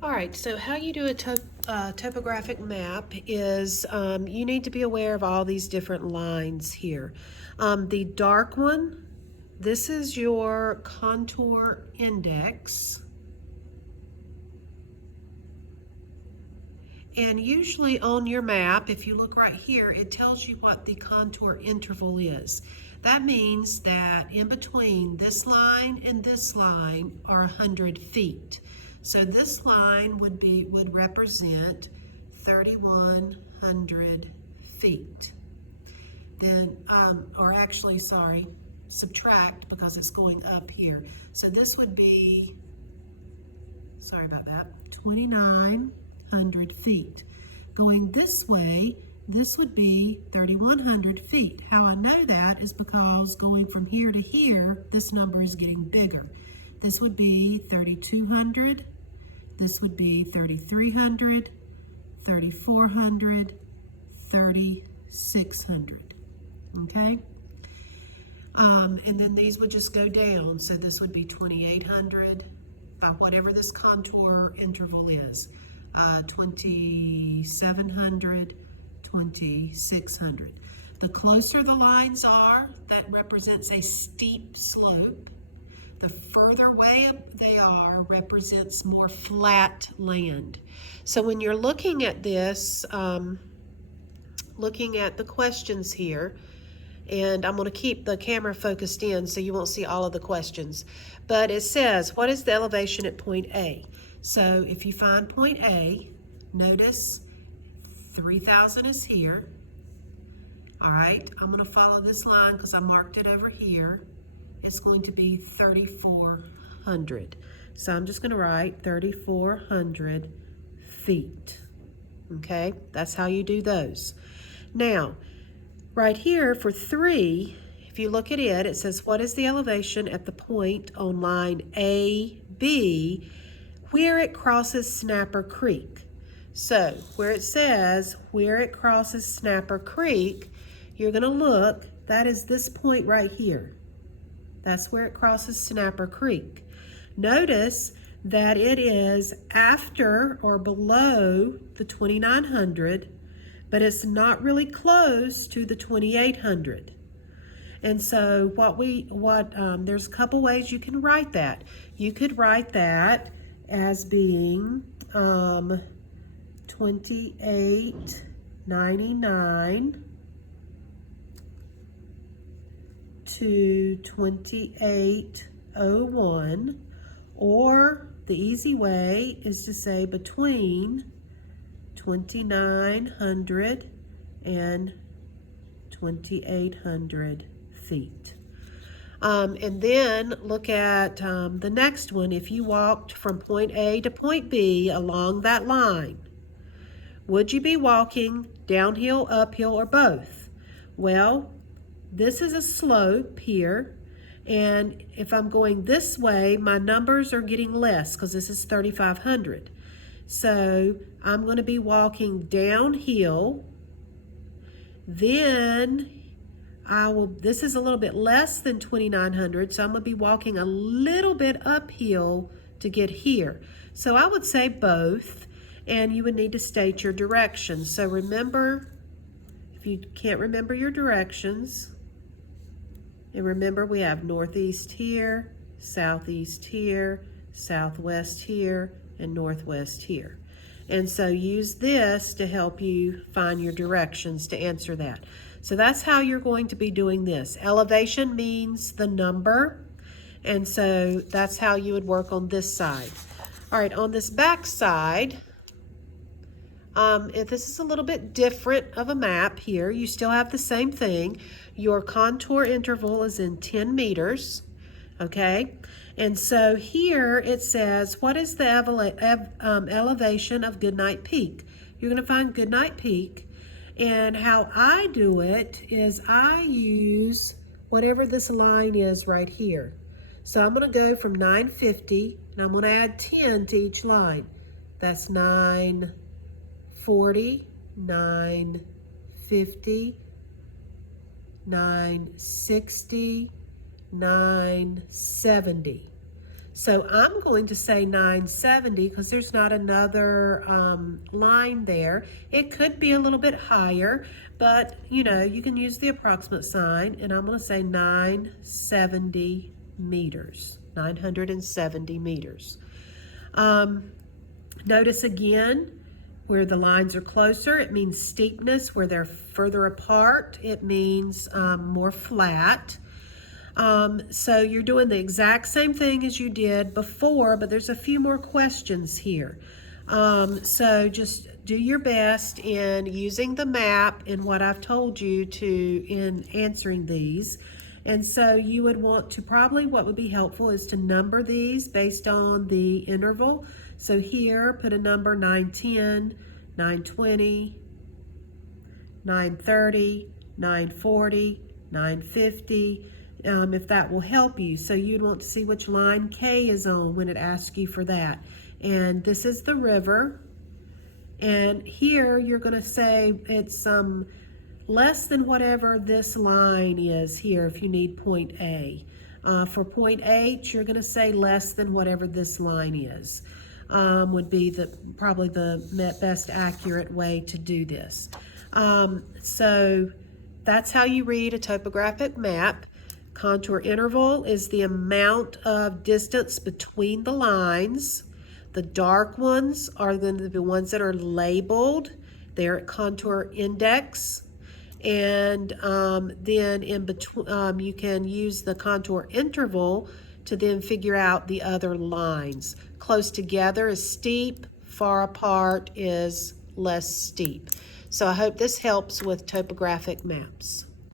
All right, so how you do a topographic map is you need to be aware of all these different lines here. The dark one, this is your contour index. And usually on your map, if you look right here, it tells you what the contour interval is. That means that in between this line and this line are 100 feet. So this line would represent 3,100 feet. Then, or actually, sorry, subtract because it's going up here. So this would be, sorry about that, 2,900 feet. Going this way, this would be 3,100 feet. How I know that is because going from here to here, this number is getting bigger. This would be 3,200, this would be 3,300, 3,400, 3,600, okay? And then these would just go down, so this would be 2,800 by whatever this contour interval is, 2,700, 2,600. The closer the lines are, that represents a steep slope. The further away they are represents more flat land. So when you're looking at this, looking at the questions here, and I'm going to keep the camera focused in so you won't see all of the questions. But it says, what is the elevation at point A? So if you find point A, notice 3,000 is here. All right, I'm going to follow this line because I marked it over here. It's going to be 3,400. So I'm just going to write 3,400 feet. Okay, that's how you do those. Now, right here for 3, if you look at it, it says, what is the elevation at the point on line AB where it crosses Snapper Creek? So where it says where it crosses Snapper Creek, you're going to look, that is this point right here. That's where it crosses Snapper Creek. Notice that it is after or below the 2,900, but it's not really close to the 2,800. And so there's a couple ways you can write that. You could write that as being 2,899 to 2,801, or the easy way is to say between 2,900 and 2,800 feet. And then look at the next one. If you walked from point A to point B along that line, would you be walking downhill, uphill, or both? Well, this is a slope here, and if I'm going this way, my numbers are getting less because this is 3,500. So I'm going to be walking downhill. Then this is a little bit less than 2,900, so I'm going to be walking a little bit uphill to get here. So I would say both, and you would need to state your directions. So remember, if you can't remember your directions, and remember we have northeast here, southeast here, southwest here, and northwest here. And so use this to help you find your directions to answer that. So that's how you're going to be doing this. Elevation means the number, and so that's how you would work on this side. All right, on this back side, if this is a little bit different of a map here, you still have the same thing. Your contour interval is in 10 meters, okay? And so here it says, what is the elevation of Goodnight Peak? You're going to find Goodnight Peak. And how I do it is I use whatever this line is right here. So I'm going to go from 950, and I'm going to add 10 to each line. That's 940, 950, 960, 970. So I'm going to say 970 because there's not another line there. It could be a little bit higher, but you know, you can use the approximate sign, and I'm going to say 970 meters, 970 meters. Notice again, where the lines are closer, it means steepness. Where they're further apart, it means more flat. So you're doing the exact same thing as you did before, but there's a few more questions here. So just do your best in using the map and what I've told you to in answering these. And so you would want to probably, what would be helpful is to number these based on the interval. So here, put a number 910, 920, 930, 940, 950, if that will help you. So you'd want to see which line K is on when it asks you for that. And this is the river. And here you're going to say it's less than whatever this line is here if you need point A. For point H, you're going to say less than whatever this line is. Would be probably the best accurate way to do this. So that's how you read a topographic map. Contour interval is the amount of distance between the lines. The dark ones are the ones that are labeled. They're at contour index. And then in between, you can use the contour interval to then figure out the other lines. Close together is steep, far apart is less steep. So I hope this helps with topographic maps.